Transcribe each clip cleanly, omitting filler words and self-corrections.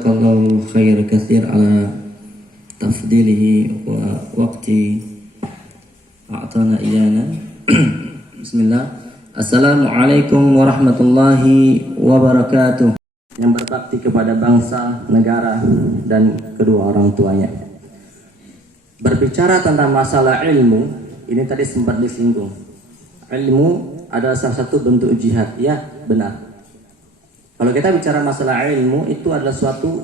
Jazakallahu khair katsir ala tafdilihi wa waqti a'tana iyana. Bismillah. Assalamualaikum warahmatullahi wabarakatuh. Yang berbakti kepada bangsa, negara, dan kedua orang tuanya. Berbicara tentang masalah ilmu, ini tadi sempat disinggung. Ilmu adalah salah satu bentuk jihad, ya benar. Kalau kita bicara masalah ilmu, itu adalah suatu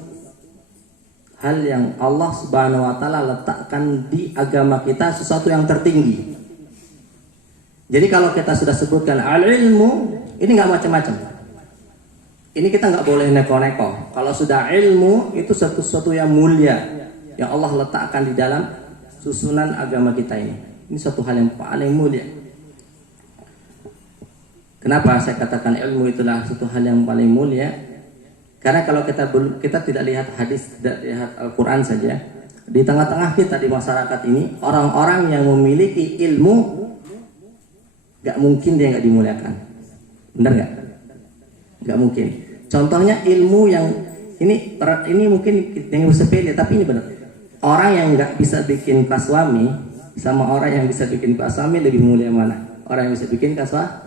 hal yang Allah Subhanahu wa Ta'ala letakkan di agama kita, sesuatu yang tertinggi. Jadi kalau kita sudah sebutkan al-ilmu, ini nggak macam-macam. Ini kita nggak boleh neko-neko. Kalau sudah ilmu, itu sesuatu yang mulia, yang Allah letakkan di dalam susunan agama kita ini. Ini suatu hal yang paling mulia. Kenapa saya katakan ilmu itulah suatu hal yang paling mulia? Karena kalau kita tidak lihat hadis, tidak lihat Al-Quran saja, di tengah-tengah kita di masyarakat ini, orang-orang yang memiliki ilmu, gak mungkin dia gak dimuliakan. Benar gak? Gak mungkin. Contohnya ilmu yang ini mungkin yang sepele, tapi ini benar. Orang yang gak bisa bikin kaswami sama orang yang bisa bikin kaswami lebih mulia mana? Orang yang bisa bikin kaswami?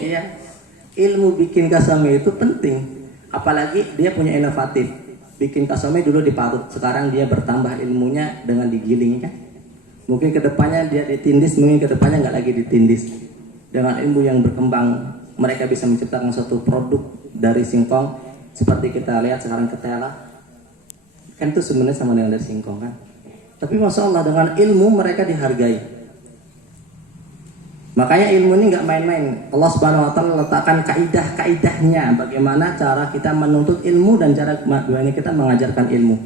Iya, ilmu bikin kasami itu penting, apalagi dia punya inovatif. Bikin kasami dulu diparut, sekarang dia bertambah ilmunya dengan digiling kan. Mungkin kedepannya dia ditindis, mungkin kedepannya nggak lagi ditindis. Dengan ilmu yang berkembang, mereka bisa menciptakan suatu produk dari singkong, seperti kita lihat sekarang ketela, kan itu sebenarnya sama dengan dari singkong kan. Tapi masya Allah dengan ilmu mereka dihargai. Makanya ilmu ini nggak main-main. Allah Subhanahu Wa Taala letakkan kaidah-kaidahnya bagaimana cara kita menuntut ilmu dan cara bagaimana kita mengajarkan ilmu.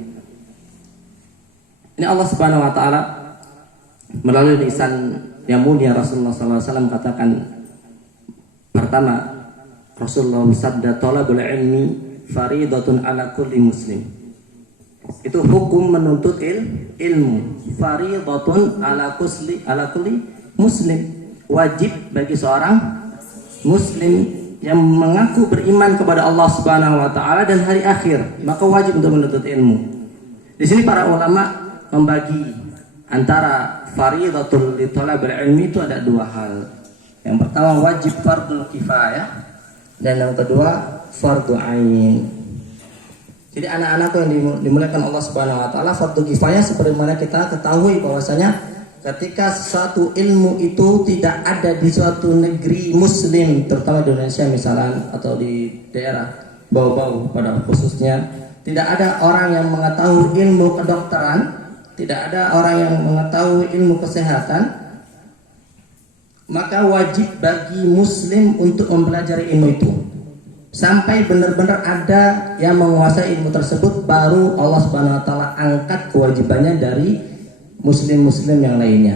Ini Allah Subhanahu Wa Taala melalui lisan yang mulia Rasulullah SAW katakan, pertama Rasulullah bersabda, "Thalabul ilmi faridatun ala kulli muslim." Itu hukum menuntut ilmu. Faridatun ala kulli muslim. Wajib bagi seorang muslim yang mengaku beriman kepada Allah Subhanahu wa Ta'ala dan hari akhir, maka wajib untuk menuntut ilmu. Di sini para ulama membagi antara faridatul li talabil ilmi itu ada dua hal. Yang pertama wajib fardul kifayah dan yang kedua fardu ain. Jadi anak-anakku yang dimuliakan Allah Subhanahu wa Ta'ala, fardu kifayah seperti mana kita ketahui bahwasanya ketika suatu ilmu itu tidak ada di suatu negeri muslim, terutama di Indonesia misalnya, atau di daerah bau-bau pada khususnya, tidak ada orang yang mengetahui ilmu kedokteran, tidak ada orang yang mengetahui ilmu kesehatan, maka wajib bagi muslim untuk mempelajari ilmu itu sampai benar-benar ada yang menguasai ilmu tersebut, baru Allah Subhanahu wa Ta'ala angkat kewajibannya dari muslim-muslim yang lainnya.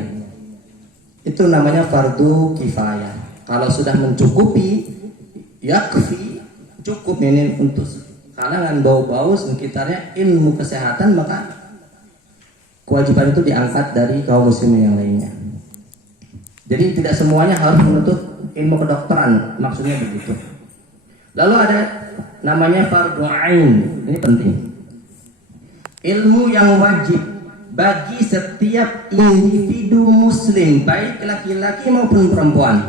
Itu namanya fardu kifayah. Kalau sudah mencukupi, yakfi, cukup ini untuk kalangan bau-bau sekitarnya ilmu kesehatan, maka kewajiban itu diangkat dari kaum muslimin yang lainnya. Jadi tidak semuanya harus menuntut ilmu kedokteran, maksudnya begitu. Lalu ada namanya fardu ain. Ini penting. Ilmu yang wajib bagi setiap individu muslim, baik laki-laki maupun perempuan,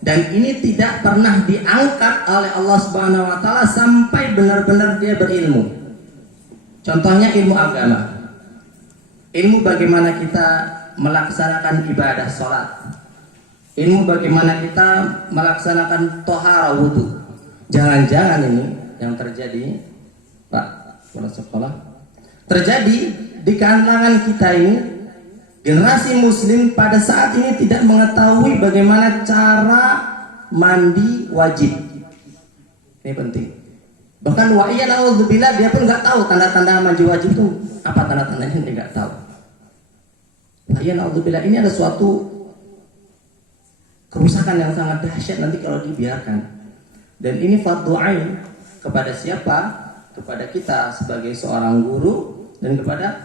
dan ini tidak pernah diangkat oleh Allah Subhanahu wa Ta'ala sampai benar-benar dia berilmu. Contohnya ilmu agama, ilmu bagaimana kita melaksanakan ibadah sholat, ilmu bagaimana kita melaksanakan tohara wudhu. Jangan-jangan ini yang terjadi, Pak kepala sekolah, terjadi di kalangan kita ini, generasi muslim pada saat ini tidak mengetahui bagaimana cara mandi wajib. Ini penting. Bahkan wa'iyya na'udzubillah, dia pun nggak tahu tanda-tanda mandi wajib itu apa, tanda-tandanya dia nggak tahu. Wa'iyya na'udzubillah, ini ada suatu kerusakan yang sangat dahsyat nanti kalau dibiarkan. Dan ini fardu ain kepada siapa? Kepada kita sebagai seorang guru dan kepada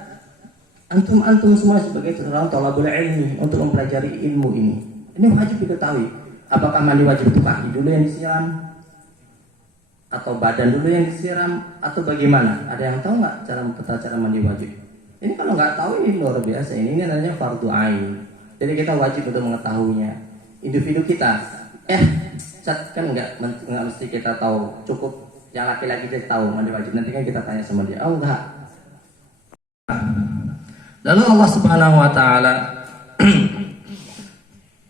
antum semua sebagai seorang thalabul ilmi untuk mempelajari ilmu ini. Ini wajib diketahui. Apakah mandi wajib itu kaki dulu yang disiram? atau badan dulu yang disiram atau bagaimana? Ada yang tahu nggak cara mandi wajib? Ini kalau nggak tahu ini luar biasa. Ini namanya fardu ain. Jadi kita wajib untuk mengetahuinya. Individu kita, kan nggak mesti kita tahu. Cukup yang laki-laki dia tahu mandi wajib. Nanti kan kita tanya sama dia. Oh enggak. Lalu Allah Subhanahu Wa Taala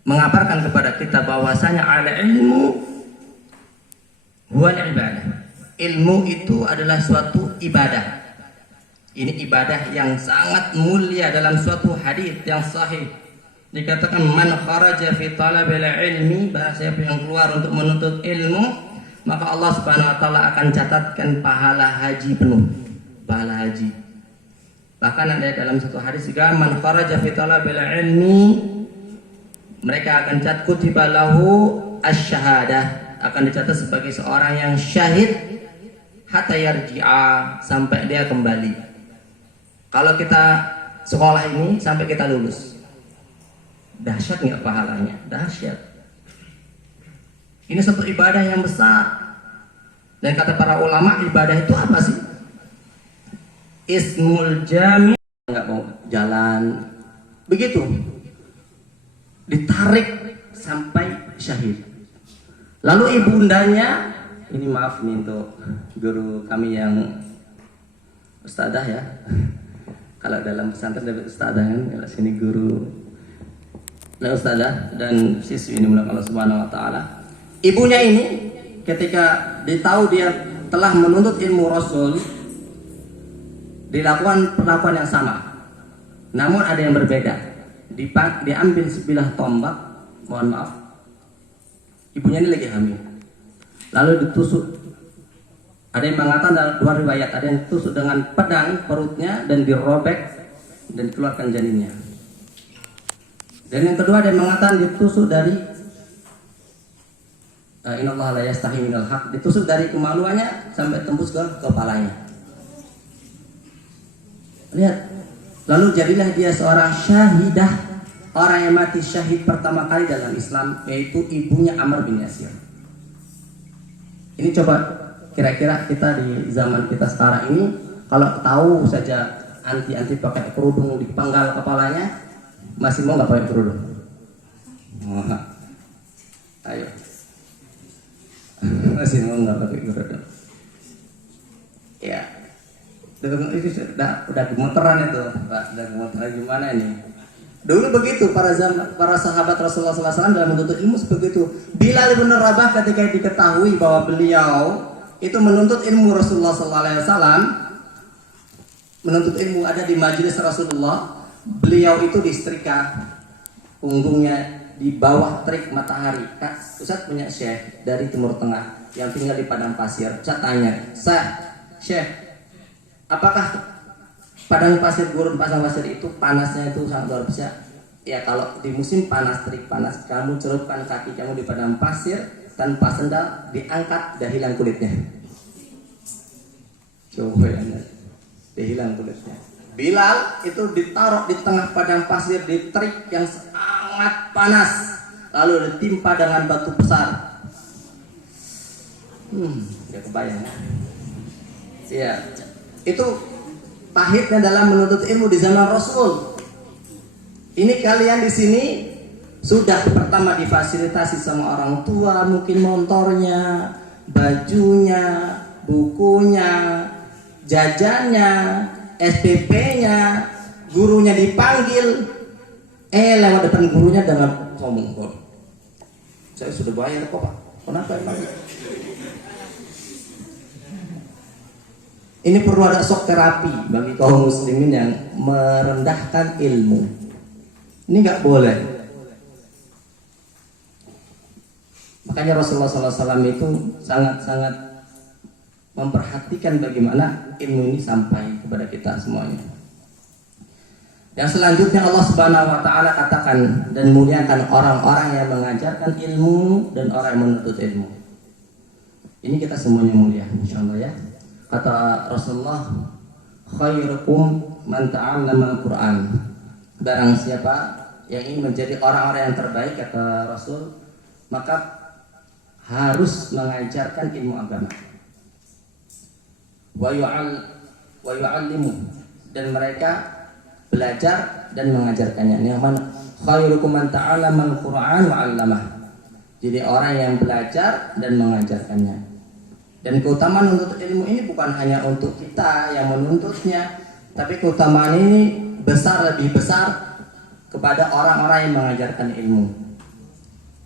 mengabarkan kepada kita bahwasanya ala ilmu huwal ibadah. Ilmu itu adalah suatu ibadah. Ini ibadah yang sangat mulia. Dalam suatu hadis yang sahih dikatakan man kharaja fi talabil ilmi, barang siapa yang keluar untuk menuntut ilmu, maka Allah Subhanahu wa taala akan catatkan pahala haji penuh. Pahala haji. Bahkan ada dalam satu hadis juga man kharaja fi talabil ilmi, mereka akan catat kutiba lahu asy-syahadah, akan dicatat sebagai seorang yang syahid hatta yarji'a, sampai dia kembali. Kalau kita sekolah ini sampai kita lulus, dahsyat nggak pahalanya? Dahsyat. Ini satu ibadah yang besar. Dan kata para ulama, ibadah itu apa sih? Ismul jami', nggak mau jalan, begitu, ditarik sampai syahid. Lalu ibundanya, ini maaf nih untuk guru kami yang ustadzah ya. Kalau dalam pesantren dapat ustadzah kan, kalau sini guru. Nah, ustadzah dan siswi ini mulai Allah Subhanahu Wa Taala. Ibunya ini ketika ditahu dia telah menuntut ilmu Rasul, dilakukan perlakuan yang sama. Namun ada yang berbeda. Diambil sebilah tombak, mohon maaf, ibunya ini lagi hamil. Lalu ditusuk. Ada yang mengatakan dalam dua riwayat, ada yang ditusuk dengan pedang perutnya dan dirobek dan dikeluarkan janinnya. Dan yang kedua ada yang mengatakan ditusuk dari innallaha la yastahi minal haq, ditusuk dari kemaluannya sampai tembus ke kepalanya. Lihat. Lalu jadilah dia seorang syahidah, orang yang mati syahid pertama kali dalam Islam, yaitu ibunya Amr bin Yasir. Ini coba kira-kira kita di zaman kita sekarang ini, kalau tahu saja anti pakai kerudung dipenggal kepalanya, masih mau nggak pakai kerudung? Ayo, masih mau nggak pakai kerudung? Ya, itu udah gemeteran itu, Pak. Udah gemeteran gimana ini? Dulu begitu para sahabat Rasulullah SAW dalam menuntut ilmu seperti itu. Bilal bin Rabah ketika diketahui bahwa beliau itu menuntut ilmu Rasulullah SAW, menuntut ilmu ada di majelis Rasulullah, beliau itu disetrika punggungnya di bawah terik matahari. Kak, Ustaz punya syekh dari Timur Tengah yang tinggal di padang pasir. Ustaz tanya, Syekh, apakah padang pasir, gurun pasang pasir itu panasnya itu sangat luar biasa? Ya, kalau di musim panas, terik panas, kamu celupkan kaki kamu di padang pasir tanpa sendal, diangkat, dah hilang kulitnya. Coba ya, dah hilang kulitnya. Bilal itu ditaruh di tengah padang pasir di terik yang sangat panas, lalu ditimpa dengan batu besar. Ya kebayang ya. Ya, itu pahitnya dalam menuntut ilmu di zaman Rasul. Ini kalian di sini sudah pertama difasilitasi sama orang tua, mungkin motornya, bajunya, bukunya, jajannya, SPP-nya, gurunya dipanggil, lewat depan gurunya dengan ngomong, kok saya sudah bayar kok Pak, kenapa emang? Ini perlu ada shock terapi bagi kaum muslimin yang merendahkan ilmu. Ini nggak boleh. Makanya Rasulullah SAW itu sangat-sangat memperhatikan bagaimana ilmu ini sampai kepada kita semuanya. Yang selanjutnya Allah Subhanahu Wa Taala katakan dan muliakan orang-orang yang mengajarkan ilmu dan orang yang menuntut ilmu. Ini kita semuanya mulia, insyaallah ya. Kata Rasulullah, khairukum man ta'allama al-Quran. Barang siapa yang ingin menjadi orang-orang yang terbaik, kata Rasul, maka harus mengajarkan ilmu agama. wa yu'allimu, dan mereka belajar dan mengajarkannya. Yang mana khairukum man ta'allama al-Qur'an wa 'allamah. Jadi orang yang belajar dan mengajarkannya. Dan keutamaan menuntut ilmu ini bukan hanya untuk kita yang menuntutnya, tapi keutamaan ini lebih besar kepada orang-orang yang mengajarkan ilmu.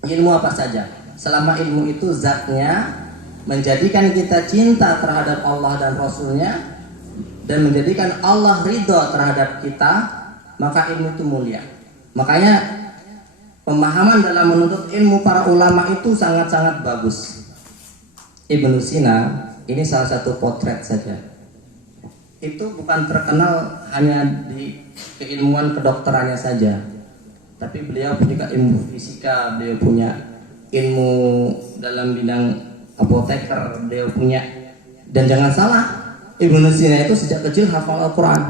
Ilmu apa saja, selama ilmu itu zatnya menjadikan kita cinta terhadap Allah dan Rasulnya, dan menjadikan Allah ridho terhadap kita, maka ilmu itu mulia. Makanya pemahaman dalam menuntut ilmu para ulama itu sangat-sangat bagus. Ibnu Sina ini salah satu potret saja. Itu bukan terkenal hanya di keilmuan kedokterannya saja, tapi beliau punya ilmu fisika, beliau punya ilmu dalam bidang apoteker, beliau punya. Dan jangan salah, Ibnu Sina itu sejak kecil hafal Al-Quran,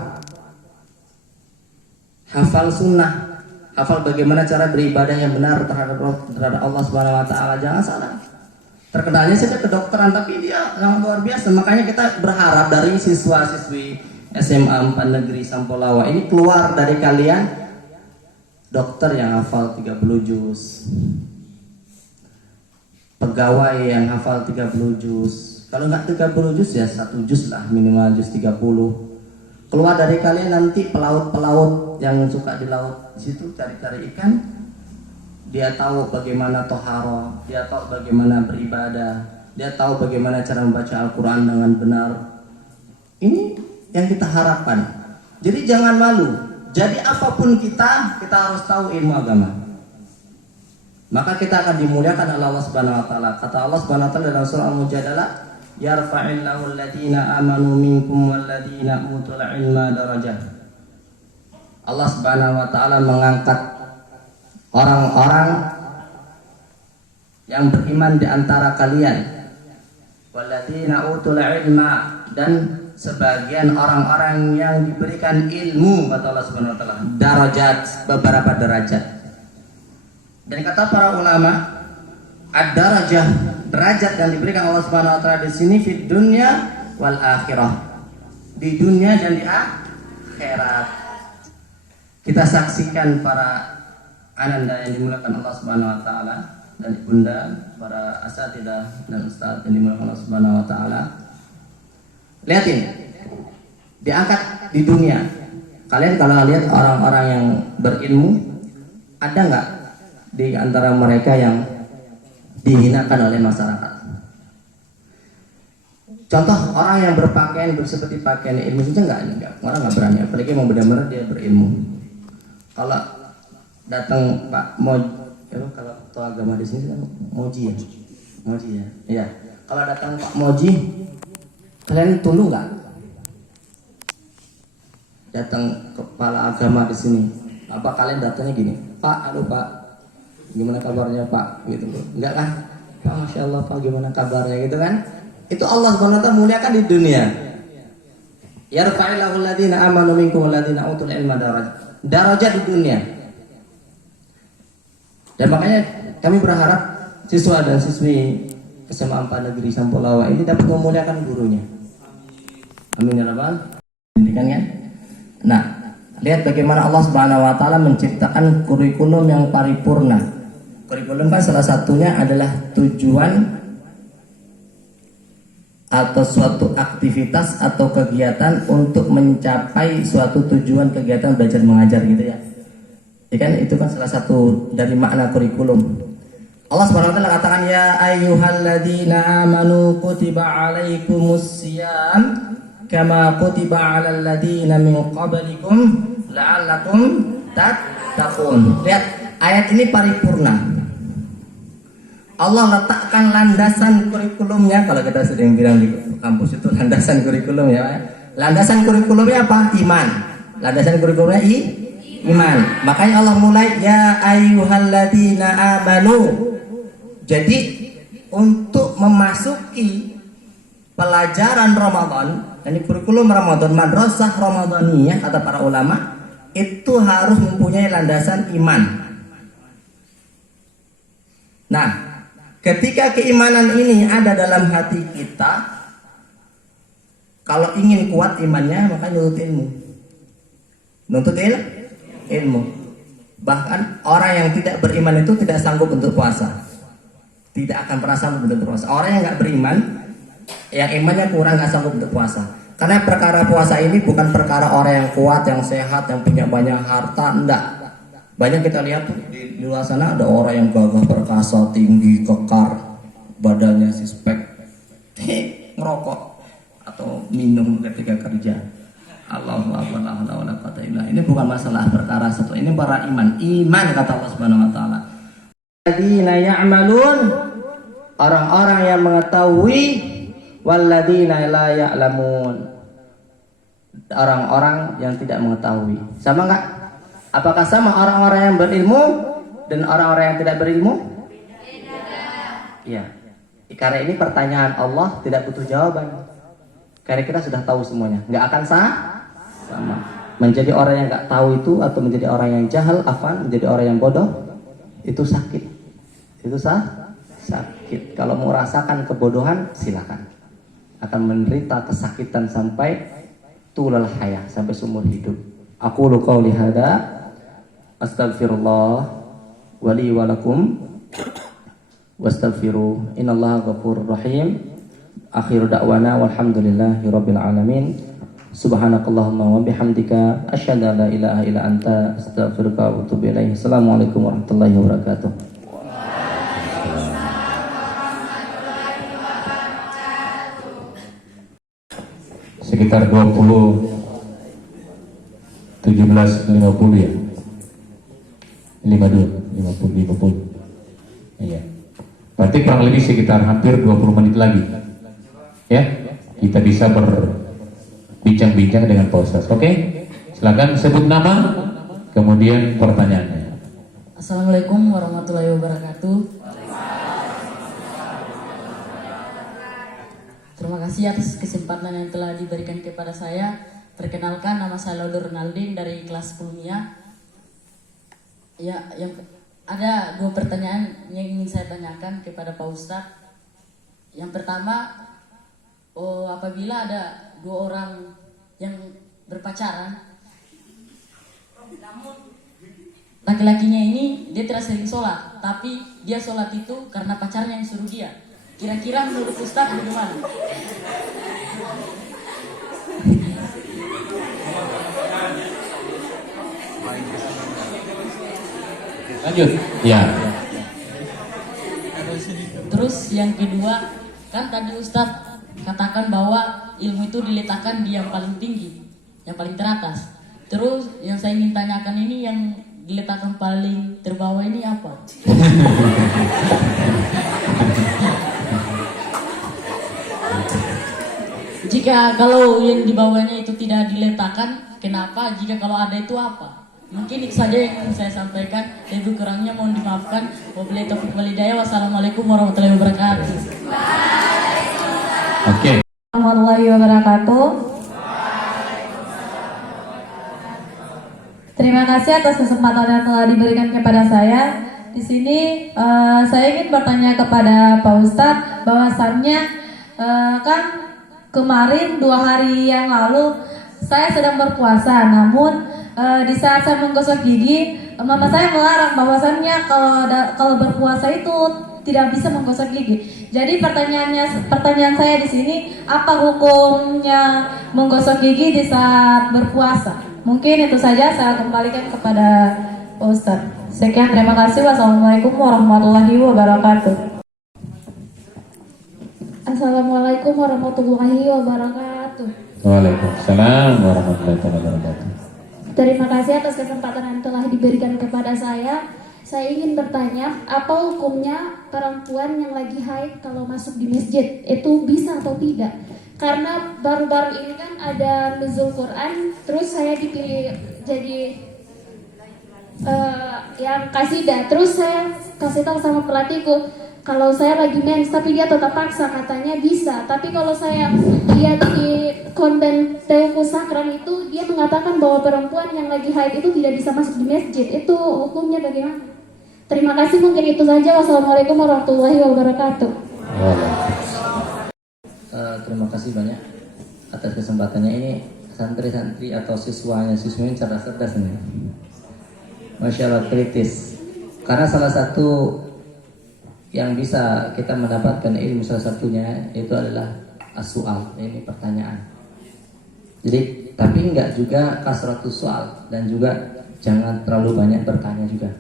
hafal sunnah, hafal bagaimana cara beribadah yang benar terhadap Allah Subhanahu Wa Taala. Jangan salah, terkenalnya saja kedokteran, tapi dia sangat luar biasa. Makanya kita berharap dari siswa-siswi SMA 4 Negeri Sampolawa ini keluar dari kalian dokter yang hafal 30 juz, pegawai yang hafal 30 juz. Kalau nggak 30 juz ya 1 juz lah, minimal juz 30. Keluar dari kalian nanti pelaut-pelaut yang suka di laut, di situ cari-cari ikan. Dia tahu bagaimana toharo, dia tahu bagaimana beribadah, dia tahu bagaimana cara membaca Al-Quran dengan benar. Ini yang kita harapkan. Jadi jangan malu. Jadi apapun kita harus tahu ilmu agama. Maka kita akan dimuliakan oleh Allah Subhanahu Wa Taala. Kata Allah Subhanahu Wa Taala dalam surah Al-Mujadalah, yarfa'illahu alladziina amanu minkum walladziina utul ilma darajat. Allah Subhanahu Wa Taala mengangkat orang-orang yang beriman di antara kalian, walladzina utul ilma, dan sebagian orang-orang yang diberikan ilmu, kata Allah Subhanahu Wa Taala, darajat, beberapa derajat. Dan kata para ulama, ad-darajah, derajat yang diberikan Allah Subhanahu Wa Taala di sini fid dunya wal akhirah, di dunia dan di akhirat. Kita saksikan para ananda yang dimuliakan Allah Subhanahu Wa Taala dan ibunda, para asatidah dan ustaz yang dimuliakan Allah Subhanahu Wa Taala. Lihatin, diangkat di dunia. Kalian kalau lihat orang-orang yang berilmu, ada nggak di antara mereka yang dihinakan oleh masyarakat? Contoh orang yang berpakaian seperti pakaian ilmu saja enggak, orang nggak berani, apalagi mau benar-benar dia berilmu. Kalau datang Pak Moji, kalau ketua agama di sini kan Moji ya, iya. Kalau datang Pak Moji, kalian tunduk nggak? Datang kepala agama di sini, apa kalian datangnya gini, Pak, aduh Pak, gimana kabarnya Pak, gitu loh? Enggak kan? Pak, masya Allah Pak, gimana kabarnya, gitu kan? Itu Allah Subhanahu Wa Taala muliakan di dunia. Yarfa'illahu alladziina amanu minkum walladziina utul ilma darajat di dunia. Dan makanya kami berharap siswa dan siswi SMA 4 Negeri Sampolawa ini dapat memuliakan gurunya. Amin ya rabbal alamin, kan? Nah, lihat bagaimana Allah Subhanahu Wa Taala menciptakan kurikulum yang paripurna. Kurikulum kan salah satunya adalah tujuan atau suatu aktivitas atau kegiatan untuk mencapai suatu tujuan kegiatan belajar mengajar, gitu ya. Kan itu kan salah satu dari makna kurikulum. Allah Subhanahu Wa Taala katakan, ya ayyuhalladzina amanu kutiba alaikumusiyam kama kutiba alal ladzina min qablikum la'allakum tattaqun. Lihat, ayat ini paripurna. Allah letakkan landasan kurikulumnya. Kalau kita sering bilang di kampus itu landasan kurikulum ya. Landasan kurikulumnya apa? Iman. Landasan kurikulumnya iman. Makanya Allah mulai ya ayyuhalladzina amanu. Jadi untuk memasuki pelajaran Ramadan, ini kurikulum Ramadan, madrasah Ramadaniyah kata para ulama, itu harus mempunyai landasan iman. Nah, ketika keimanan ini ada dalam hati kita, Kalau ingin kuat imannya, maka nuntut ilmu. Nuntut ilmu. Bahkan orang yang tidak beriman itu tidak sanggup untuk puasa. Tidak akan pernah sanggup untuk puasa. Orang yang nggak beriman, yang imannya kurang, nggak sanggup untuk puasa. Karena perkara puasa ini bukan perkara orang yang kuat, yang sehat, yang punya banyak harta, enggak. Banyak kita lihat tuh di luar sana ada orang yang gagah perkasa, tinggi, kekar, badannya sispek, ngerokok atau minum ketika kerja. Allahu akbar, la haula wala quwwata illa billah. Ini bukan masalah perkara satu, ini para iman. Iman kata Allah Subhanahu wa taala. Alladzina ya'malun, orang-orang yang mengetahui, walladzina la ya'lamun, orang-orang yang tidak mengetahui. Sama enggak? Apakah sama orang-orang yang berilmu dan orang-orang yang tidak berilmu? Iya. Karena ini pertanyaan Allah tidak butuh jawaban. Karena kita sudah tahu semuanya. Nggak akan sama. Menjadi orang yang nggak tahu itu atau menjadi orang yang jahil, menjadi orang yang bodoh, itu sakit. Itu sakit. Kalau mau rasakan kebodohan, silakan. Akan menderita kesakitan sampai tulal hayah, sampai seumur hidup. Aku qouli hada, astaghfirullah wali walakum wastaghfiru innallaha ghafurur rahim. Akhiru da'wana walhamdulillahi rabbil alamin. Subhanakallahumma wa bihamdika asyhadu an la ilaha illa anta astaghfiruka wa atubu ilaik. Assalamualaikum warahmatullahi wabarakatuh. Sekitar 17.50 ya. 50. Iya. Berarti kurang lebih sekitar hampir 20 menit lagi. Ya, kita bisa berbincang-bincang dengan Pak Ustaz. Oke? Silakan sebut nama, kemudian pertanyaannya. Assalamualaikum warahmatullahi wabarakatuh. Terima kasih atas kesempatan yang telah diberikan kepada saya. Perkenalkan, nama saya Laudo Ronaldin dari kelas 10 MIA. Ya, yang ada 2 pertanyaan yang ingin saya tanyakan kepada Pak Ustadz. Yang pertama, apabila ada 2 orang yang berpacaran, namun laki-lakinya ini dia tidak sering sholat, tapi dia sholat itu karena pacarnya yang suruh dia. Kira-kira menurut Ustadz bagaimana? Lanjut. Ya. Terus yang kedua, kan tadi Ustadz katakan bahwa ilmu itu diletakkan di yang paling tinggi, yang paling teratas. Terus yang saya ingin tanyakan ini, yang diletakkan paling terbawah ini apa? Jika kalau yang di bawahnya itu tidak diletakkan, kenapa? Jika kalau ada itu apa? Mungkin itu saja yang saya sampaikan. Lebih kurangnya mohon dimaafkan. Wabillahi taufiq wal hidayah. Wassalamualaikum warahmatullahi wabarakatuh. Oke. Warahmatullahi wabarakatuh. Terima kasih atas kesempatan yang telah diberikan kepada saya. Di sini saya ingin bertanya kepada Pak Ustadz, bahwasannya kan kemarin 2 hari yang lalu saya sedang berpuasa, namun di saat saya menggosok gigi, mama saya melarang bahwasannya kalau berpuasa itu tidak bisa menggosok gigi. Jadi pertanyaan saya di sini, apa hukumnya menggosok gigi di saat berpuasa? Mungkin itu saja, saya kembalikan kepada Pak Ustadz. Sekian, terima kasih. Wassalamualaikum warahmatullahi wabarakatuh. Assalamualaikum warahmatullahi wabarakatuh. Waalaikumsalam warahmatullahi wabarakatuh. Terima kasih atas kesempatan yang telah diberikan kepada saya. Saya ingin bertanya, apa hukumnya perempuan yang lagi haid kalau masuk di masjid? Itu bisa atau tidak? Karena baru-baru ini kan ada nuzul Quran, terus saya dipilih jadi yang kasidah. Terus saya kasih tahu sama pelatihku, kalau saya lagi mens, tapi dia tetap paksa, katanya bisa. Tapi kalau saya lihat di konten Teuku Sakran itu, dia mengatakan bahwa perempuan yang lagi haid itu tidak bisa masuk di masjid. Itu hukumnya bagaimana? Terima kasih, mungkin itu saja. Wassalamualaikum warahmatullahi wabarakatuh. Terima kasih banyak. atas kesempatannya ini. Santri-santri atau siswanya cerdas-cerdas nih. Masya Allah, kritis. Karena salah satu yang bisa kita mendapatkan ilmu salah satunya itu adalah as-su'al, ini pertanyaan. Jadi tapi enggak juga kasratus soal, dan juga jangan terlalu banyak bertanya juga.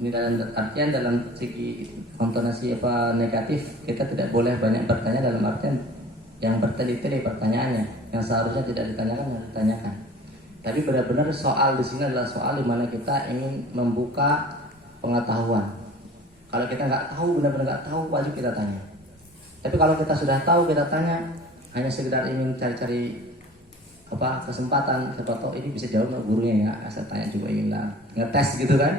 Ini dalam artian, dalam segi konotasi apa negatif, kita tidak boleh banyak bertanya dalam artian yang bertele-tele pertanyaannya, yang seharusnya tidak ditanyakan dan ditanyakan. Tapi benar-benar soal di sini adalah soal di mana kita ingin membuka pengetahuan. Kalau kita nggak tahu, benar-benar nggak tahu, wajib kita tanya. Tapi kalau kita sudah tahu, kita tanya hanya sekedar ingin cari-cari apa kesempatan, siapa tahu ini bisa jawab gurunya ya, saya tanya juga ingin ngetes gitu kan.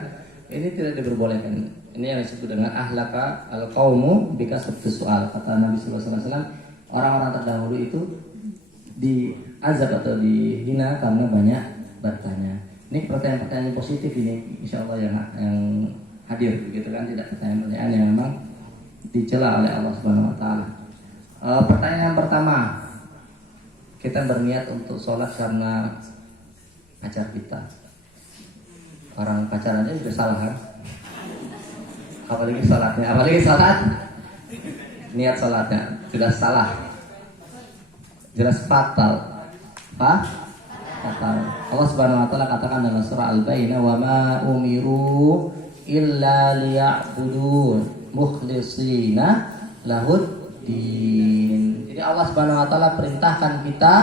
Ini tidak diperbolehkan. Ini yang disebut dengan ahlaka al-qaumu bikasratis soal. Kata Nabi sallallahu alaihi wasallam, orang-orang terdahulu itu diazab atau dihina karena banyak bertanya. Ini pertanyaan-pertanyaan positif ini, insya Allah yang hadir, begitu kan? Tidak pertanyaan-pertanyaan yang memang dicela oleh Allah Subhanahu Wa Taala. Pertanyaan pertama, kita berniat untuk sholat karena pacar kita. Orang pacaran aja sudah salah kan? Apalagi sholatnya, apalagi sholat. Niat sholatnya sudah salah, jelas fatal. Fatal. Allah Subhanahu Wa Taala katakan dalam surah Al-Baqarah, wa ma umiru illa liya'budun mukhlishina lahud din. Jadi Allah Subhanahu Wa Taala perintahkan kita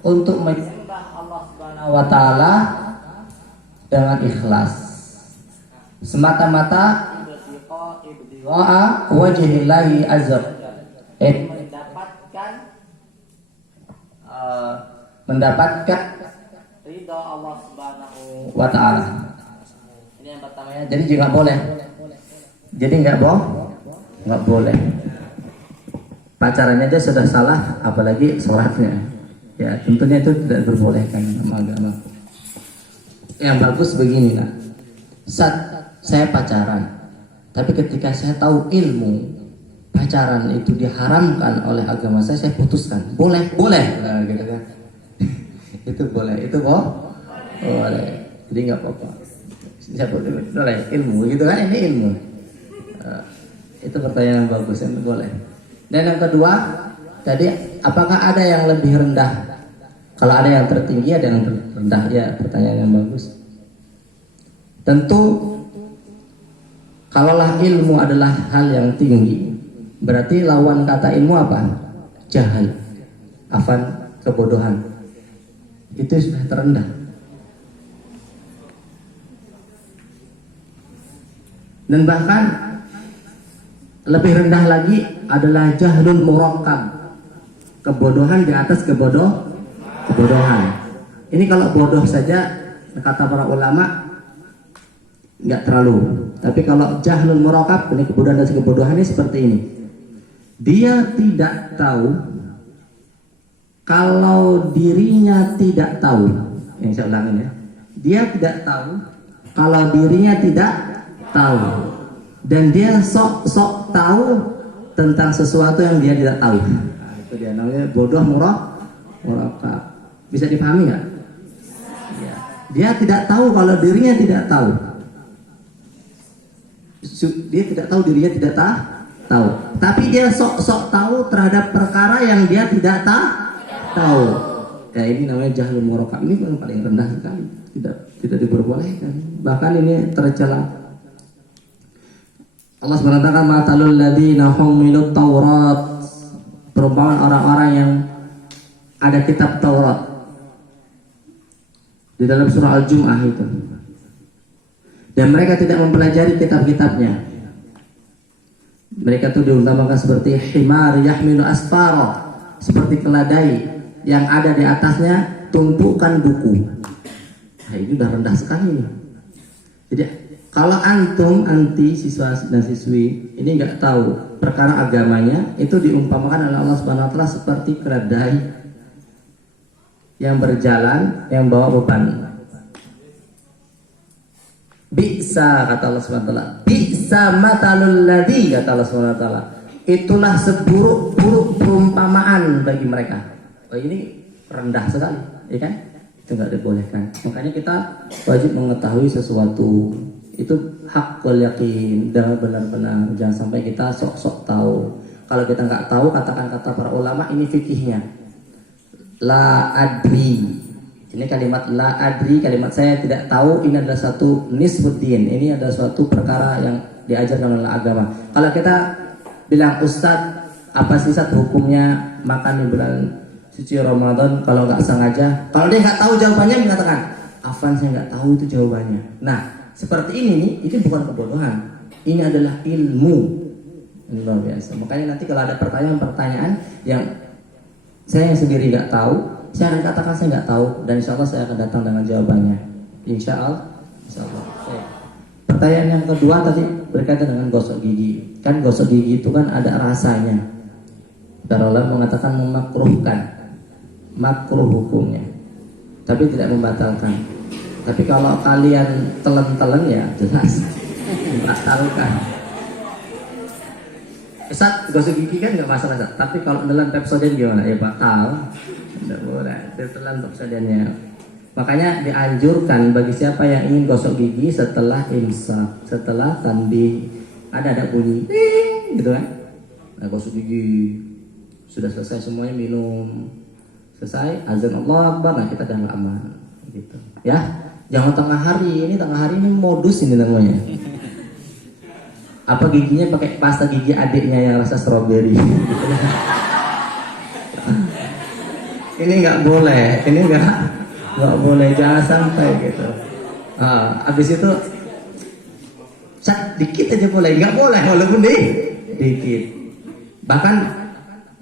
untuk menyembah Allah Subhanahu Wa Taala dengan ikhlas, semata-mata ibtiqa'a wajhillahi azza mendapatkan ridha Allah Subhanahu wa Ta'ala. Ini yang pertamanya. Jadi nggak boleh. Jadi nggak boleh. Pacarannya aja sudah salah, apalagi sholatnya. Ya tentunya itu tidak diperbolehkan dalam agama. Yang bagus begini lah. Saat saya pacaran, tapi ketika saya tahu ilmu pacaran itu diharamkan oleh agama saya putuskan. Boleh, nah, gitu kan. Itu boleh, itu boleh. Jadi nggak apa-apa. Siapa boleh ilmu, gitu kan? Ini ilmu. Itu pertanyaan yang bagus, itu boleh. Dan yang kedua, tadi apakah ada yang lebih rendah? Kalau ada yang tertinggi, ada yang rendah, ya pertanyaan yang bagus. Tentu, kalaulah ilmu adalah hal yang tinggi, berarti lawan kata ilmu apa? Jahal, afan, kebodohan. Itu sudah terendah. Dan bahkan lebih rendah lagi adalah jahlul murakkab, kebodohan di atas kebodohan. Ini kalau bodoh saja kata para ulama nggak terlalu. Tapi kalau jahlul murakkab, ini kebodohan dan kebodohan ini seperti ini. Dia tidak tahu kalau dirinya tidak tahu. Yang saya ulangin ya. Dia tidak tahu kalau dirinya tidak tahu. Dan dia sok tahu tentang sesuatu yang dia tidak tahu. Nah, itu dia namanya bodoh murakkab. Bisa dipahami nggak? Ya. Dia tidak tahu kalau dirinya tidak tahu. Dia tidak tahu dirinya tidak tahu. Tapi dia sok tahu terhadap perkara yang dia tidak tahu. Ya ini namanya jahlul murakkab. Ini yang paling rendah sekali. Tidak diperbolehkan. Bahkan ini tercela. Allah SWT matalul ladzina humilut Taurat, perumpamaan orang-orang yang ada kitab Taurat di dalam surah Al-Jum'ah itu, dan mereka tidak mempelajari kitab-kitabnya. Mereka itu diumpamakan seperti himar yahmilu asfara, seperti keledai yang ada di atasnya tumpukan buku. Nah, ini sudah rendah sekali. Jadi kalau anti siswa dan siswi ini nggak tahu perkara agamanya, itu diumpamakan oleh Allah Subhanahu Wa Taala seperti keledai yang berjalan, yang bawa beban. Bisa kata Allah Subhanahu Wa Taala, bisa matalul ladzi kata Allah Subhanahu Wa Taala. Itulah seburuk-buruk perumpamaan bagi mereka. oh ini rendah sekali, ya kan? Itu nggak dibolehkan. Makanya kita wajib mengetahui sesuatu itu hakul yakin dan benar-benar, jangan sampai kita sok-sok tahu. Kalau kita nggak tahu, katakan kata para ulama ini fikihnya la adri. Ini kalimat la adri, kalimat saya tidak tahu, ini adalah satu nisbuddin, ini adalah suatu perkara yang diajarkan oleh agama. Kalau kita bilang Ustadz, apa sih Ustadz hukumnya makan di bulan suci Ramadan kalau nggak sengaja? Kalau dia nggak tahu jawabannya, mengatakan Afan saya nggak tahu itu jawabannya. Nah seperti ini nih, itu bukan kebodohan, ini adalah ilmu. Luar biasa. Makanya nanti kalau ada pertanyaan-pertanyaan yang saya sendiri nggak tahu, saya akan katakan saya nggak tahu, dan insya Allah saya akan datang dengan jawabannya. Insya Allah. Pertanyaan yang kedua tadi berkaitan dengan gosok gigi. Kan gosok gigi itu kan ada rasanya. Para ulama mengatakan memakruhkan, makruh hukumnya, tapi tidak membatalkan. Tapi kalau kalian telan-telan ya jelas membatalkan. Ustaz, gosok gigi kan nggak masalah, Ustaz. Tapi kalau nelan Pepsodent gimana? Ya batal. Tidak boleh. Telan Pepsodentnya. Makanya dianjurkan bagi siapa yang ingin gosok gigi setelah imsak, setelah tanbih, ada bunyi, gitu kan? Nah, gosok gigi sudah selesai semuanya, minum, selesai, azan Allah Akbar, nah kita dah aman, gitu. Ya, jangan tengah hari ini modus ini namanya. Apa giginya pakai pasta gigi adiknya yang rasa stroberi. Ini nggak boleh, ini nggak boleh, jangan sampai gitu. Habis itu dikit aja boleh, nggak boleh walaupun dikit. Bahkan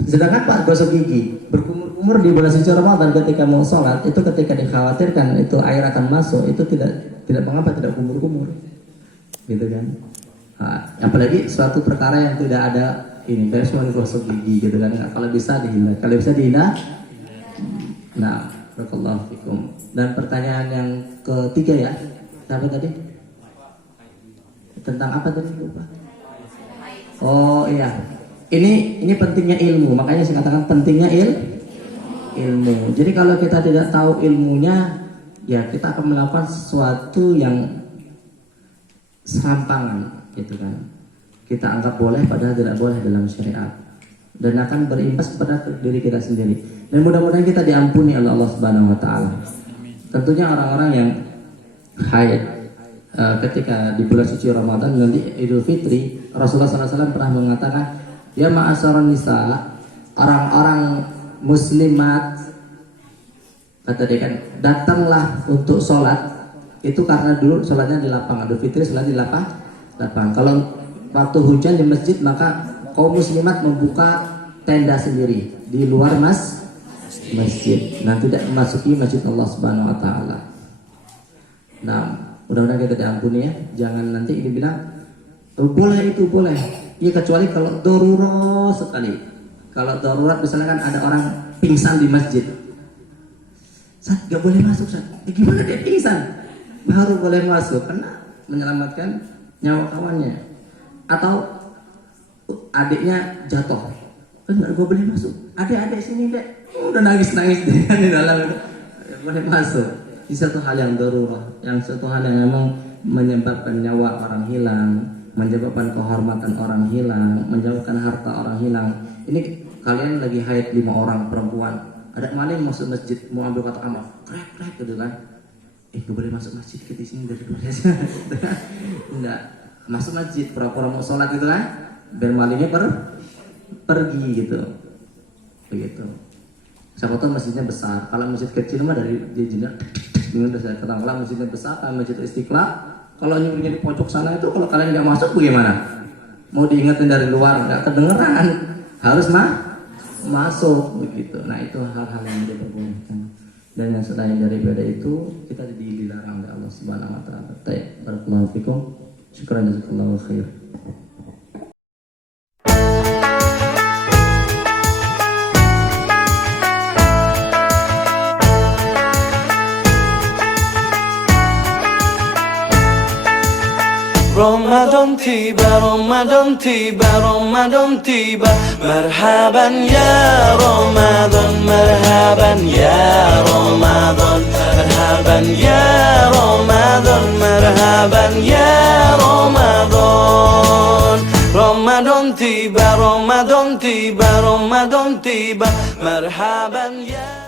sedangkan Pak gosok gigi berkumur-kumur di bulan suci Ramadan ketika mau sholat, itu ketika dikhawatirkan itu air akan masuk, itu tidak mengapa, tidak kumur-kumur, gitu kan? Apalagi suatu perkara yang tidak ada ini, beres mau gosok gigi gitu kan? Kalau bisa dihindar, Nah, barakallahu fikum. Dan pertanyaan yang ketiga ya, apa tadi? Tentang apa tadi, lupa? Oh iya, ini pentingnya ilmu. Makanya saya katakan pentingnya ilmu. Jadi kalau kita tidak tahu ilmunya, ya kita akan melakukan sesuatu yang serampangan, gitu kan? Kita anggap boleh padahal tidak boleh dalam syariat, dan akan berimbas kepada diri kita sendiri. Dan mudah-mudahan kita diampuni oleh Allah Subhanahu wa taala. Tentunya orang-orang yang haid ketika di bulan suci Ramadan nanti Idul Fitri, Rasulullah SAW pernah mengatakan, ya ma'asyaran nisa, orang-orang muslimat, kata dia kan, datanglah untuk sholat. Itu karena dulu sholatnya di lapangan, Idul Fitri sholat di lapangan. Kalau waktu hujan di masjid, maka kaum muslimat membuka tenda sendiri di luar masjid. Nah, tidak memasuki masjid Allah Subhanahu wa taala. Nah, mudah-mudahan kita diampuni ya. Jangan nanti ini bilang boleh, itu boleh. Ya kecuali kalau darurat sekali. Kalau darurat misalnya kan ada orang pingsan di masjid. Sat, gak boleh masuk, Sat. Gimana dia pingsan? Baru boleh masuk karena menyelamatkan nyawa kawannya. Atau adiknya jatuh. Enggak boleh masuk. Adik-adik sini, Dek. Udah nangis-nangis di dalam, boleh masuk. Ini satu hal yang darurat, yang satu hal yang memang menyebabkan nyawa orang hilang, menyebabkan kehormatan orang hilang, menyebabkan harta orang hilang. Ini kalian lagi haid 5 orang perempuan, ada maling masuk masjid mau ambil kotak amal, krek gitu kan? Gak boleh masuk masjid ke sini dari luar. Enggak masuk masjid, pura-pura mau sholat gitu kan? Biar malingnya pergi gitu, begitu. Siapa tahu masjidnya besar. Kalau masjid kecil mah dari jinak. Dengan saya katakan kalau masjidnya besar, kayak masjid Istiqlal, kalau nyuruhnya di pojok sana itu, kalau kalian nggak masuk bagaimana? Mau diingetin dari luar nggak kedengeran, harus masuk begitu. Nah itu hal-hal yang diperbolehkan. Dan yang selain daripada itu kita dilarang oleh Allah Subhanahu Wa Taala. Barakallahu fikum. Syukran jazakallahu khair. رمضان تيبا رمضان تيبا رمضان تيبا مرحبا يا رمضان مرحبا tiba, Ramadan tiba, Ramadan tiba, marhaban ya